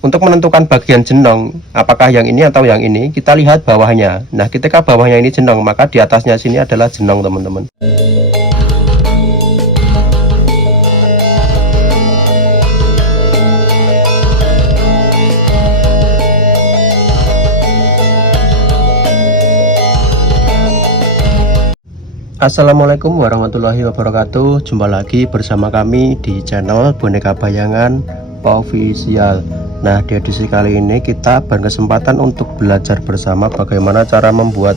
untuk menentukan bagian jenong apakah yang ini atau yang ini, kita lihat bawahnya. Nah, ketika bawahnya ini jenong, maka di atasnya sini adalah jenong, teman-teman. Assalamualaikum warahmatullahi wabarakatuh. Jumpa lagi bersama kami di channel Boneka Bayangan Official. Nah, di edisi kali ini kita berkesempatan untuk belajar bersama bagaimana cara membuat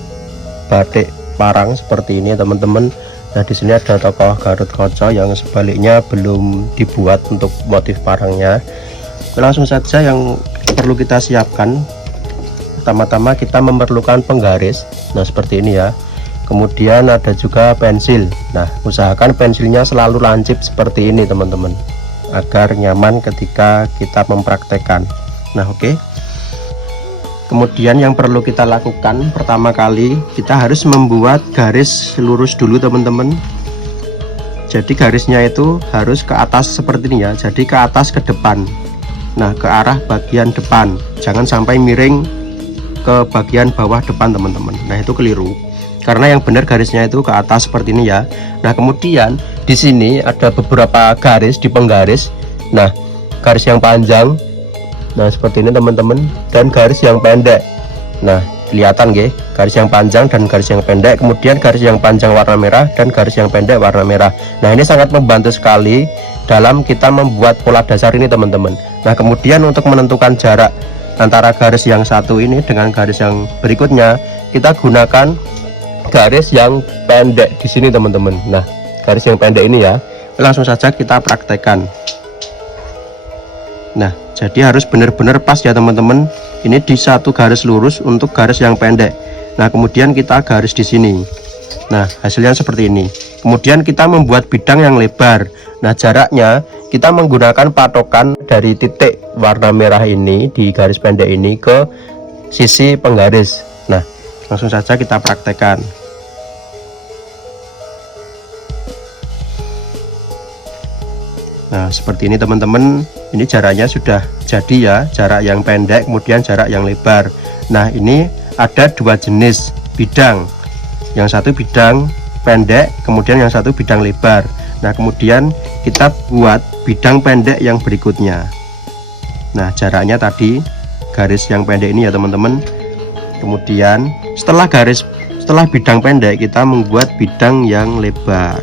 batik parang seperti ini, teman-teman. Nah, di sini ada tokoh Garut Kaca yang sebaliknya belum dibuat untuk motif parangnya. Langsung saja yang perlu kita siapkan. Pertama-tama kita memerlukan penggaris. Nah, seperti ini ya. Kemudian ada juga pensil. Nah, usahakan pensilnya selalu lancip seperti ini, teman-teman, agar nyaman ketika kita mempraktekkan. Nah, oke. Kemudian yang perlu kita lakukan pertama kali, kita harus membuat garis lurus dulu, teman-teman. Jadi garisnya itu harus ke atas seperti ini ya. Jadi ke atas ke depan. Nah, ke arah bagian depan. Jangan sampai miring ke bagian bawah depan, teman-teman. Nah, itu keliru. Karena yang benar garisnya itu ke atas seperti ini ya. Nah, kemudian di sini ada beberapa garis di penggaris. Nah, garis yang panjang, nah seperti ini, teman-teman, dan garis yang pendek. Nah, kelihatan nggih, garis yang panjang dan garis yang pendek. Kemudian garis yang panjang warna merah dan garis yang pendek warna merah. Nah, ini sangat membantu sekali dalam kita membuat pola dasar ini, teman-teman. Nah, kemudian untuk menentukan jarak antara garis yang satu ini dengan garis yang berikutnya, kita gunakan garis yang pendek di sini, teman-teman. Nah, garis yang pendek ini ya, langsung saja kita praktekkan. Nah, jadi harus benar-benar pas ya, teman-teman. Ini di satu garis lurus untuk garis yang pendek. Nah, kemudian kita garis di sini. Nah, hasilnya seperti ini. Kemudian kita membuat bidang yang lebar. Nah, jaraknya kita menggunakan patokan dari titik warna merah ini di garis pendek ini ke sisi penggaris. Nah, langsung saja kita praktekkan. Nah, seperti ini, teman-teman. Ini jaraknya sudah jadi ya, jarak yang pendek kemudian jarak yang lebar. Nah, ini ada dua jenis bidang. Yang satu bidang pendek, kemudian yang satu bidang lebar. Nah, kemudian kita buat bidang pendek yang berikutnya. Nah, jaraknya tadi garis yang pendek ini ya, teman-teman. Kemudian setelah bidang pendek, kita membuat bidang yang lebar.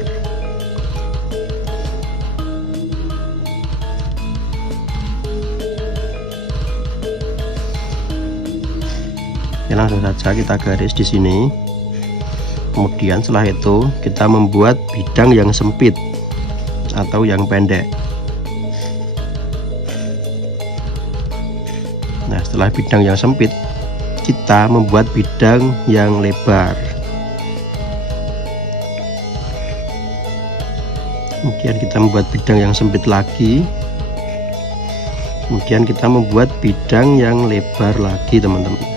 Ya, langsung saja kita garis di sini. Kemudian setelah itu kita membuat bidang yang sempit atau yang pendek. Nah, setelah bidang yang sempit, kita membuat bidang yang lebar. Kemudian kita membuat bidang yang sempit lagi. Kemudian kita membuat bidang yang lebar lagi, teman-teman.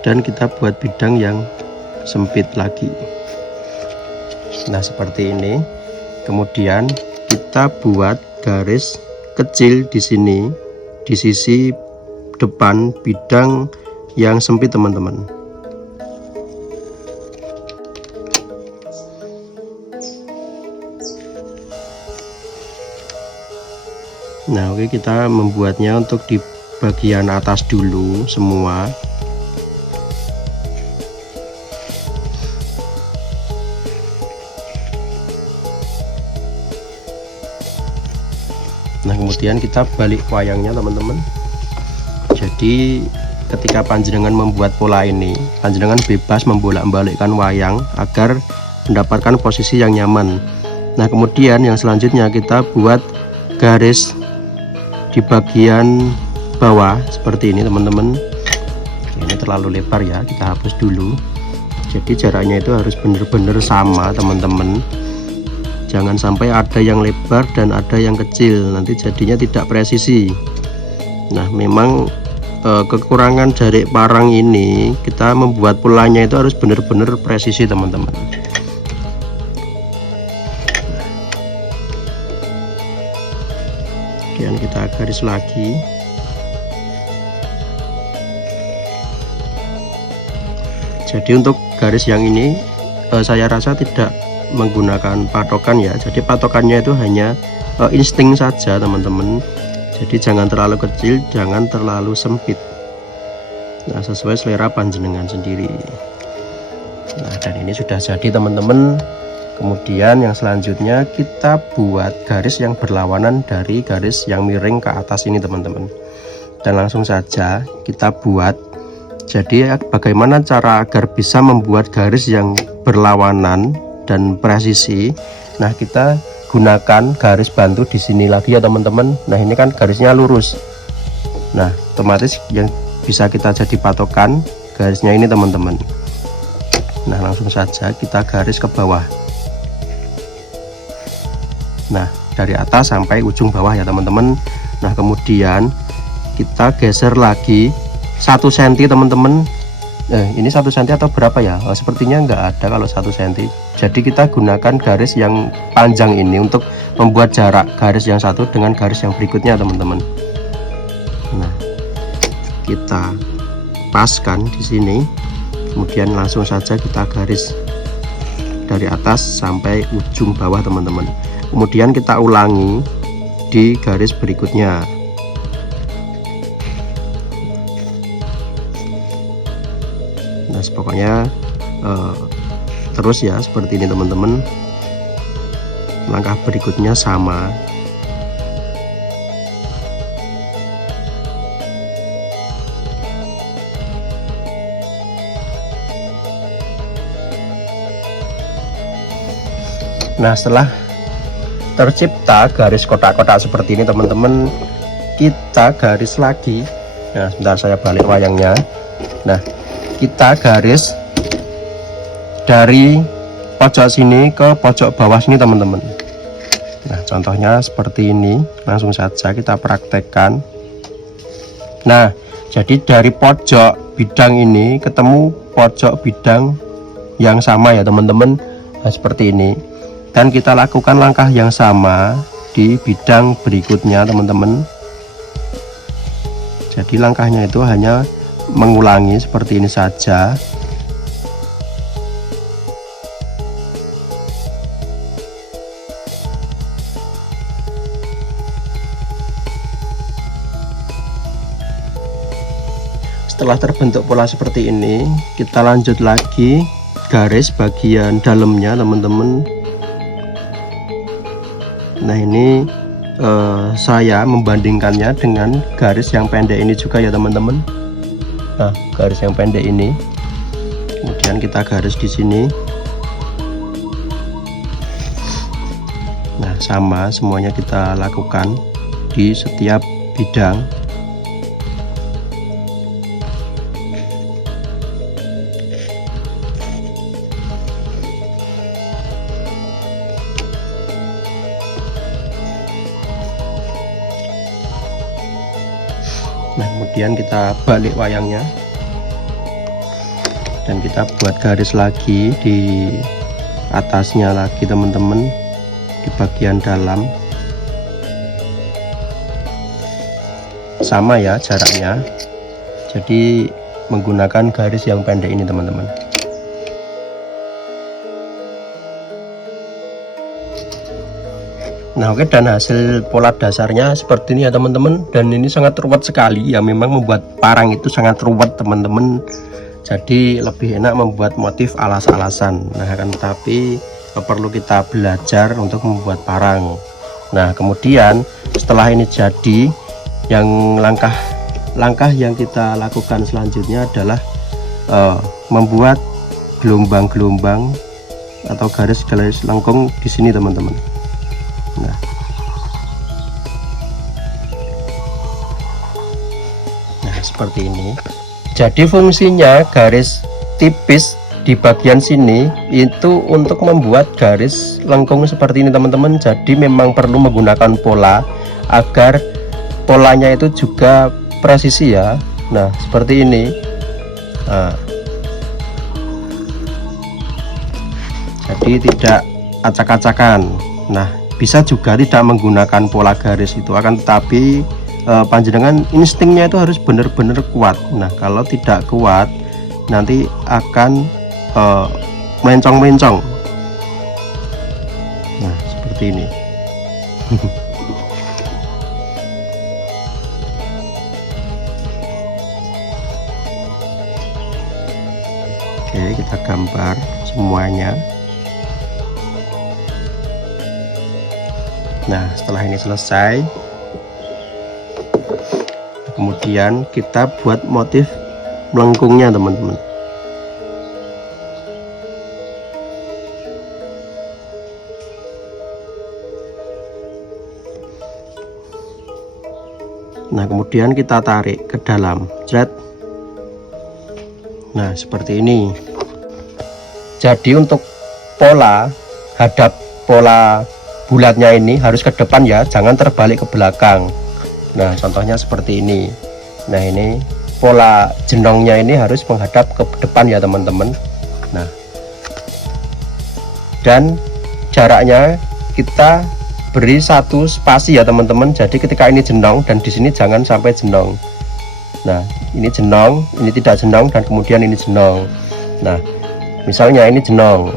Dan kita buat bidang yang sempit lagi. Nah, seperti ini. Kemudian kita buat garis kecil di sini di sisi depan bidang yang sempit, teman-teman. Nah, oke, kita membuatnya untuk di bagian atas dulu semua. Nah, kemudian kita balik wayangnya, teman-teman. Jadi ketika panjenengan membuat pola ini, panjenengan bebas membolak-balikkan wayang agar mendapatkan posisi yang nyaman. Nah, kemudian yang selanjutnya kita buat garis di bagian bawah seperti ini, teman-teman. Ini terlalu lebar ya, kita hapus dulu. Jadi jaraknya itu harus benar-benar sama, teman-teman. Jangan sampai ada yang lebar dan ada yang kecil, nanti jadinya tidak presisi. Nah, memang kekurangan jarik parang ini, kita membuat polanya itu harus benar-benar presisi teman-teman. Kemudian kita garis lagi. Jadi untuk garis yang ini saya rasa tidak menggunakan patokan ya, jadi patokannya itu hanya insting saja teman-teman. Jadi jangan terlalu kecil, jangan terlalu sempit. Nah, sesuai selera panjenengan sendiri. Nah, dan ini sudah jadi teman-teman. Kemudian yang selanjutnya kita buat garis yang berlawanan dari garis yang miring ke atas ini teman-teman. Dan langsung saja kita buat. Jadi bagaimana cara agar bisa membuat garis yang berlawanan dan presisi? Nah, kita gunakan garis bantu di sini lagi ya teman-teman. Nah, ini kan garisnya lurus. Nah, otomatis yang bisa kita jadi patokan garisnya ini teman-teman. Nah, langsung saja kita garis ke bawah. Nah, dari atas sampai ujung bawah ya teman-teman. Nah, kemudian kita geser lagi 1 cm teman-teman. Ini 1 cm atau berapa ya? Sepertinya nggak ada kalau 1 cm. Jadi kita gunakan garis yang panjang ini untuk membuat jarak garis yang satu dengan garis yang berikutnya teman-teman. Nah, kita paskan di sini, kemudian langsung saja kita garis dari atas sampai ujung bawah teman-teman. Kemudian kita ulangi di garis berikutnya. Nah, pokoknya terus ya seperti ini teman-teman. Langkah berikutnya sama. Nah, setelah tercipta garis kotak-kotak seperti ini teman-teman, kita garis lagi. Nah, sebentar saya balik wayangnya. Nah, kita garis dari pojok sini ke pojok bawah sini teman-teman. Nah, contohnya seperti ini, langsung saja kita praktekkan. Nah, jadi dari pojok bidang ini ketemu pojok bidang yang sama ya teman-teman. Nah, seperti ini. Dan kita lakukan langkah yang sama di bidang berikutnya teman-teman. Jadi langkahnya itu hanya mengulangi seperti ini saja. Setelah terbentuk pola seperti ini, kita lanjut lagi garis bagian dalamnya teman-teman. Nah, ini saya membandingkannya dengan garis yang pendek ini juga ya teman-teman. Nah, garis yang pendek ini, kemudian kita garis di sini. Nah, sama semuanya kita lakukan di setiap bidang. Nah, kemudian kita balik wayangnya dan kita buat garis lagi di atasnya lagi teman-teman, di bagian dalam. Sama ya jaraknya, jadi menggunakan garis yang pendek ini teman-teman. Nah, oke, dan hasil pola dasarnya seperti ini ya teman-teman. Dan ini sangat ruwet sekali ya, memang membuat parang itu sangat ruwet teman-teman. Jadi lebih enak membuat motif alas-alasan. Nah, kan tapi perlu kita belajar untuk membuat parang. Nah, kemudian setelah ini jadi, yang langkah yang kita lakukan selanjutnya adalah membuat gelombang-gelombang atau garis-garis lengkung di sini teman-teman. Nah, seperti ini. Jadi fungsinya garis tipis di bagian sini itu untuk membuat garis lengkung seperti ini teman-teman. Jadi memang perlu menggunakan pola agar polanya itu juga presisi ya. Nah seperti ini. Nah, jadi tidak acak-acakan. Nah bisa juga tidak menggunakan pola garis itu, akan tetapi panjenengan instingnya itu harus benar-benar kuat. Nah kalau tidak kuat nanti akan melencong-melencong. Nah seperti ini. Oke, kita gambar semuanya. Nah setelah ini selesai, kemudian kita buat motif melengkungnya teman-teman. Nah kemudian kita tarik ke dalam, thread. Nah seperti ini. Jadi untuk pola hadap, pola bulatnya ini harus ke depan ya, jangan terbalik ke belakang. Nah contohnya seperti ini. Nah ini pola jenongnya ini harus menghadap ke depan ya teman-teman. Nah dan jaraknya kita beri satu spasi ya teman-teman. Jadi ketika ini jenong dan di sini jangan sampai jenong. Nah ini jenong, ini tidak jenong, dan kemudian ini jenong. Nah misalnya ini jenong,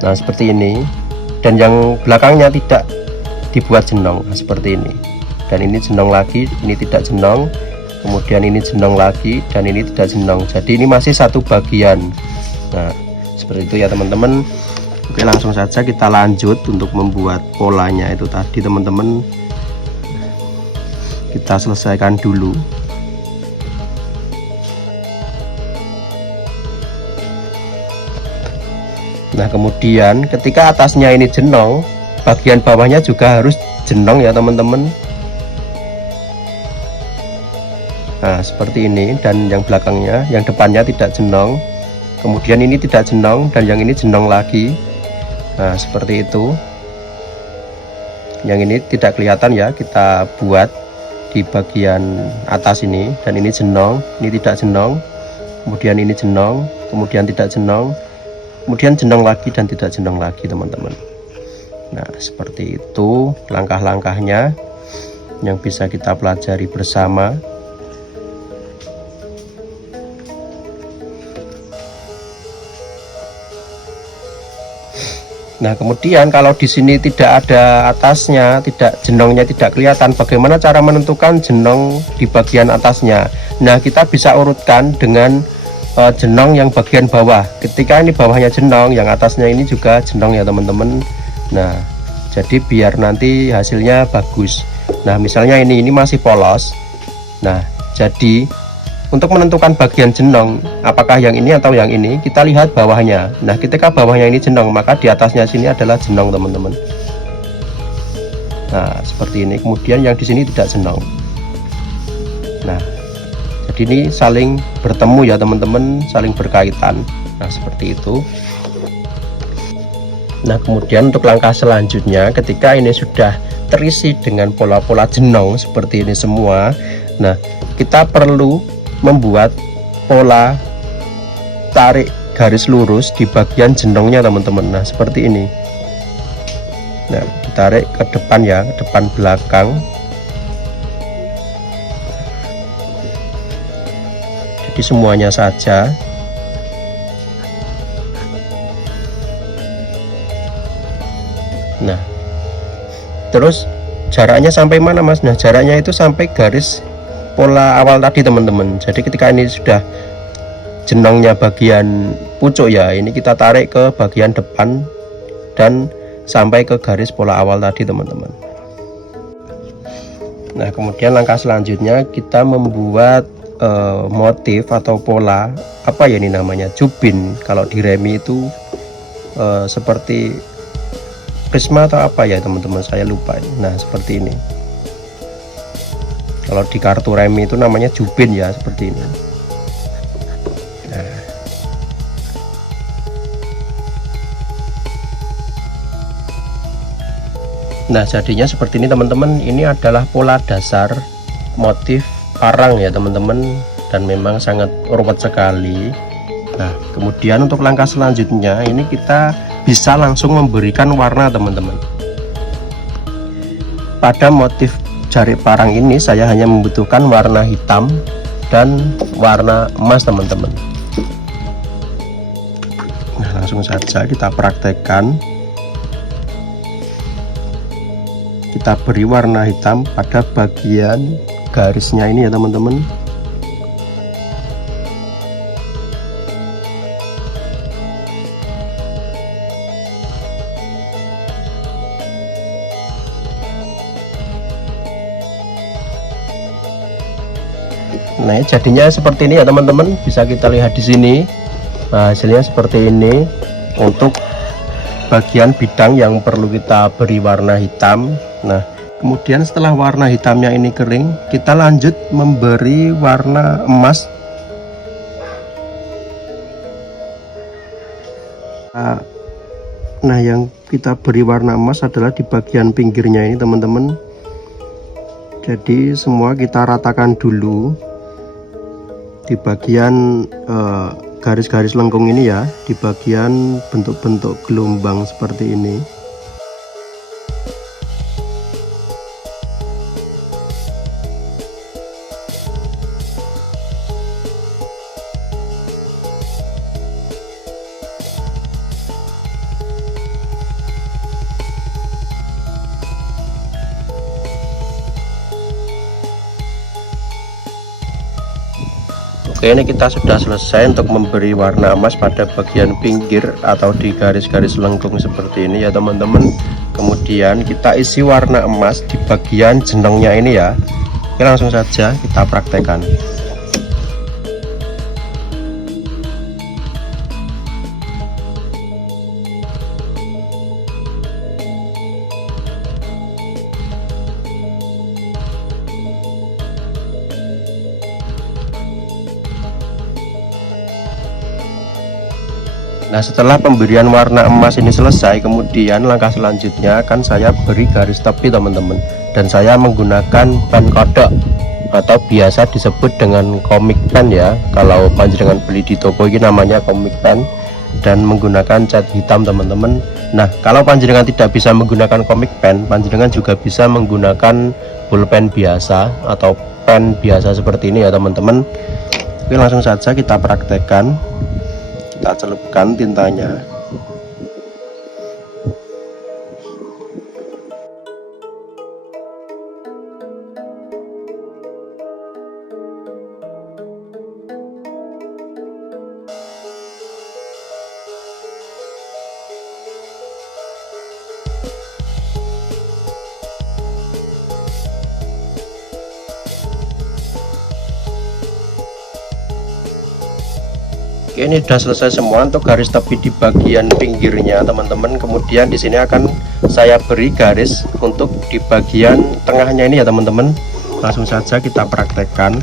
nah seperti ini, dan yang belakangnya tidak dibuat jenong. Nah, seperti ini, dan ini jenong lagi, ini tidak jenong, kemudian ini jenong lagi, dan ini tidak jenong. Jadi ini masih satu bagian. Nah seperti itu ya teman-teman. Oke, langsung saja kita lanjut untuk membuat polanya itu tadi teman-teman. Kita selesaikan dulu. Nah kemudian ketika atasnya ini jenong, bagian bawahnya juga harus jenong ya teman-teman. Nah seperti ini, dan yang belakangnya, yang depannya tidak jenong, kemudian ini tidak jenong, dan yang ini jenong lagi. Nah seperti itu. Yang ini tidak kelihatan ya, kita buat di bagian atas ini, dan ini jenong, ini tidak jenong, kemudian ini jenong, kemudian tidak jenong, kemudian jenong lagi dan tidak jenong lagi teman-teman. Nah seperti itu langkah-langkahnya yang bisa kita pelajari bersama. Nah kemudian kalau di sini tidak ada atasnya, tidak jenongnya tidak kelihatan, bagaimana cara menentukan jenong di bagian atasnya? Nah kita bisa urutkan dengan jenong yang bagian bawah. Ketika ini bawahnya jenong, yang atasnya ini juga jenong ya teman-teman. Nah jadi biar nanti hasilnya bagus. Nah misalnya ini masih polos. Nah jadi untuk menentukan bagian jenong, apakah yang ini atau yang ini, kita lihat bawahnya. Nah ketika bawahnya ini jenong, maka di atasnya sini adalah jenong teman-teman. Nah seperti ini. Kemudian yang di sini tidak jenong. Nah jadi ini saling bertemu ya teman-teman, saling berkaitan. Nah seperti itu. Nah kemudian untuk langkah selanjutnya, ketika ini sudah terisi dengan pola-pola jenong seperti ini semua, nah kita perlu membuat pola tarik garis lurus di bagian jenongnya teman-teman. Nah seperti ini. Nah ditarik ke depan ya, ke depan belakang. Jadi semuanya saja. Nah terus jaraknya sampai mana mas? Nah jaraknya itu sampai garis pola awal tadi teman-teman. Jadi ketika ini sudah jenongnya bagian pucuk ya, ini kita tarik ke bagian depan dan sampai ke garis pola awal tadi teman-teman. Nah kemudian langkah selanjutnya kita membuat motif atau pola, apa ya ini namanya, jubin. Kalau di remi itu seperti prisma atau apa ya teman-teman, saya lupa. Nah seperti ini. Kalau di kartu remi itu namanya jubin ya, seperti ini. Nah jadinya seperti ini teman-teman. Ini adalah pola dasar motif parang ya teman-teman, dan memang sangat ruwet sekali. Nah, kemudian untuk langkah selanjutnya ini kita bisa langsung memberikan warna teman-teman. Pada motif jari parang ini saya hanya membutuhkan warna hitam dan warna emas teman-teman. Nah, langsung saja kita praktekkan. Kita beri warna hitam pada bagian garisnya ini ya teman-teman. Nah, jadinya seperti ini ya teman-teman, bisa kita lihat di sini. Nah, hasilnya seperti ini untuk bagian bidang yang perlu kita beri warna hitam. Nah, kemudian setelah warna hitamnya ini kering, kita lanjut memberi warna emas. Nah, yang kita beri warna emas adalah di bagian pinggirnya ini teman-teman. Jadi semua kita ratakan dulu di bagian garis-garis lengkung ini ya, di bagian bentuk-bentuk gelombang seperti ini. Oke, ini kita sudah selesai untuk memberi warna emas pada bagian pinggir atau di garis-garis lengkung seperti ini ya teman-teman. Kemudian kita isi warna emas di bagian jenengnya ini ya. Oke, langsung saja kita praktekkan. Nah, setelah pemberian warna emas ini selesai, kemudian langkah selanjutnya akan saya beri garis tepi teman-teman, dan saya menggunakan pen kodok atau biasa disebut dengan comic pen ya. Kalau panjenengan beli di toko ini namanya comic pen, dan menggunakan cat hitam teman-teman. Nah, kalau panjenengan tidak bisa menggunakan comic pen, panjenengan juga bisa menggunakan pulpen biasa atau pen biasa seperti ini ya teman-teman. Oke, langsung saja kita praktekkan. Kita celupkan tintanya. Oke, ini sudah selesai semua untuk garis tepi di bagian pinggirnya teman-teman. Kemudian di sini akan saya beri garis untuk di bagian tengahnya ini ya teman-teman. Langsung saja kita praktekkan.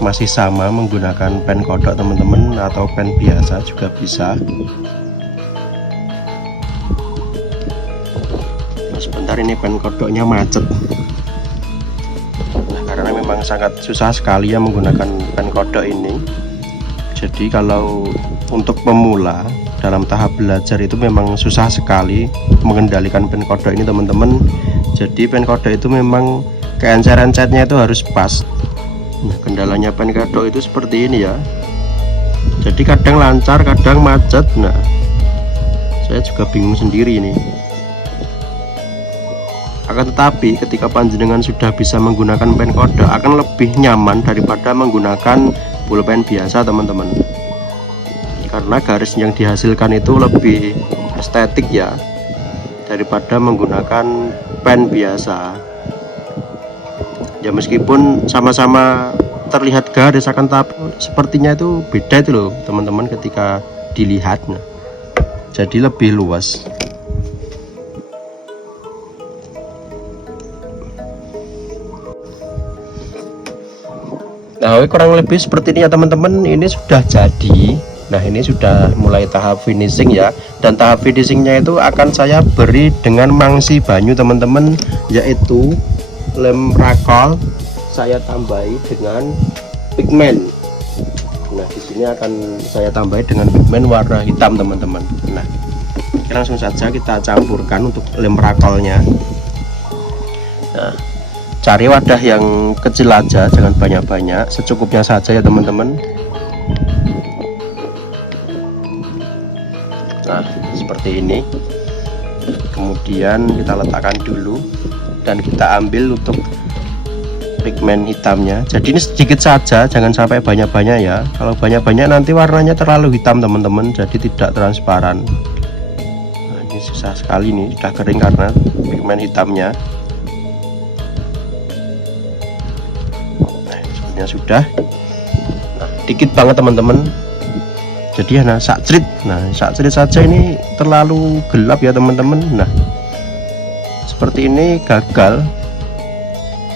Masih sama menggunakan pen kodok teman-teman, atau pen biasa juga bisa. Nah, sebentar, ini pen kodoknya macet. Nah, karena memang sangat susah sekali ya menggunakan pen kodok ini. Jadi kalau untuk pemula dalam tahap belajar itu memang susah sekali mengendalikan pen kodok ini teman-teman. Jadi pen kodok itu memang keenceran catnya itu harus pas. Nah, kendalanya pen kodok itu seperti ini ya. Jadi kadang lancar, kadang macet. Nah, saya juga bingung sendiri ini. Akan tetapi ketika panjenengan sudah bisa menggunakan pen kodok, akan lebih nyaman daripada menggunakan pulpen biasa teman-teman, karena garis yang dihasilkan itu lebih estetik ya daripada menggunakan pen biasa ya. Meskipun sama-sama terlihat garis, akan tapi sepertinya itu beda itu loh teman-teman ketika dilihatnya, jadi lebih luas. Nah, kurang lebih seperti ini ya teman-teman. Ini sudah jadi. Nah, ini sudah mulai tahap finishing ya. Dan tahap finishingnya itu akan saya beri dengan mangsi banyu teman-teman, yaitu lem rakol saya tambahi dengan pigmen. Nah, di sini akan saya tambahi dengan pigmen warna hitam, teman-teman. Nah, langsung saja kita campurkan untuk lem rakolnya. Nah, cari wadah yang kecil aja, jangan banyak-banyak, secukupnya saja ya teman-teman. Nah, seperti ini. Kemudian kita letakkan dulu dan kita ambil untuk pigmen hitamnya. Jadi ini sedikit saja, jangan sampai banyak-banyak ya. Kalau banyak-banyak nanti warnanya terlalu hitam teman-teman, jadi tidak transparan. Nah, ini sisa sekali nih, sudah kering karena pigmen hitamnya. Nah, sebenarnya sudah. Nah, dikit banget teman-teman. Jadi ya, sakcrit. Nah, sakcrit saja ini terlalu gelap ya teman-teman. Nah, seperti ini gagal.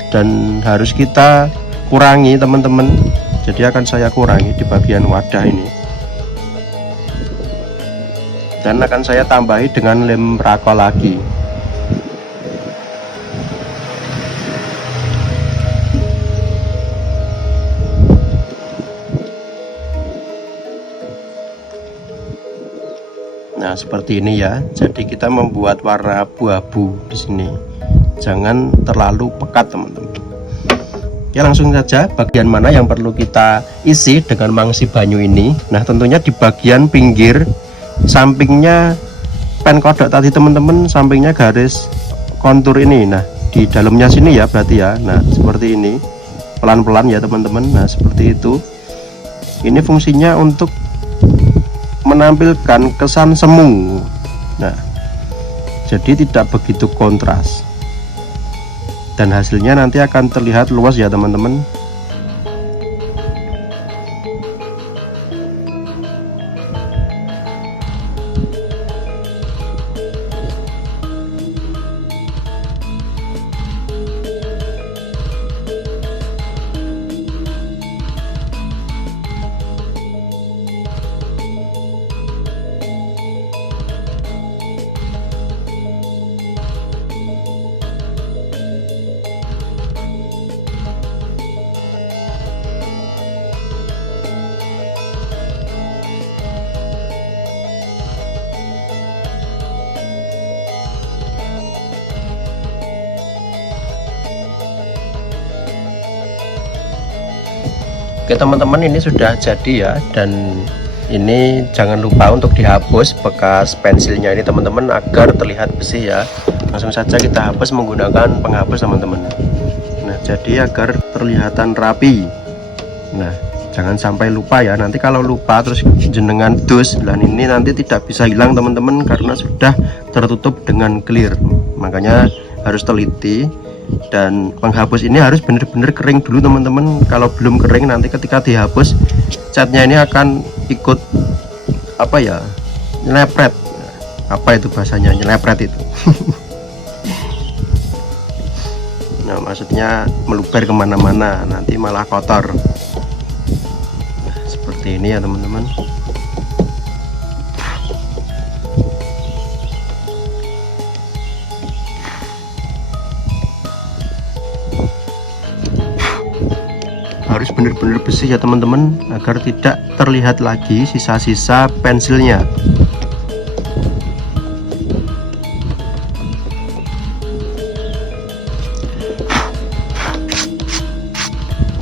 Dan harus kita kurangi teman-teman, jadi akan saya kurangi di bagian wadah ini dan akan saya tambahi dengan lem rakol lagi. Nah, seperti ini ya. Jadi kita membuat warna abu-abu di sini, jangan terlalu pekat teman-teman. Ya, langsung saja bagian mana yang perlu kita isi dengan mangsi banyu ini. Nah, tentunya di bagian pinggir sampingnya pen kodok tadi teman-teman, sampingnya garis kontur ini. Nah, di dalamnya sini ya berarti ya. Nah, seperti ini, pelan-pelan ya teman-teman. Nah, seperti itu. Ini fungsinya untuk menampilkan kesan semu. Nah, jadi tidak begitu kontras dan hasilnya nanti akan terlihat luas ya teman-teman. Oke teman-teman, ini sudah jadi ya, dan ini jangan lupa untuk dihapus bekas pensilnya ini teman-teman agar terlihat bersih ya. Langsung saja kita hapus menggunakan penghapus teman-teman. Nah, jadi agar terlihatan rapi. Nah, jangan sampai lupa ya, nanti kalau lupa terus jenengan dus, dan ini nanti tidak bisa hilang teman-teman karena sudah tertutup dengan clear. Makanya harus teliti. Dan penghapus ini harus benar-benar kering dulu teman-teman. Kalau belum kering nanti ketika dihapus catnya ini akan ikut apa ya, nyelepret. Apa itu bahasanya, nyelepret itu? Nah, maksudnya meluber kemana-mana, nanti malah kotor. Nah, seperti ini ya teman-teman. Harus benar-benar bersih ya teman-teman agar tidak terlihat lagi sisa-sisa pensilnya.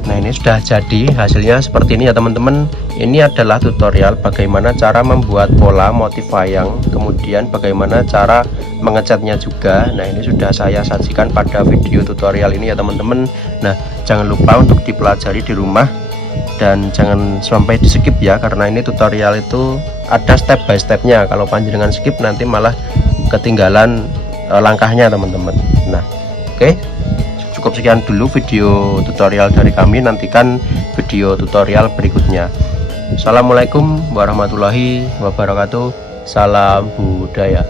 Nah, ini sudah jadi, hasilnya seperti ini ya teman-teman. Ini adalah tutorial bagaimana cara membuat pola motif wayang, kemudian bagaimana cara mengecatnya juga. Nah, ini sudah saya sajikan pada video tutorial ini ya teman-teman. Nah, jangan lupa untuk dipelajari di rumah dan jangan sampai di skip ya, karena ini tutorial itu ada step by stepnya. Kalau panjenengan skip nanti malah ketinggalan langkahnya teman-teman. Nah, oke, cukup sekian dulu video tutorial dari kami. Nantikan video tutorial berikutnya. Assalamualaikum warahmatullahi wabarakatuh. Salam budaya.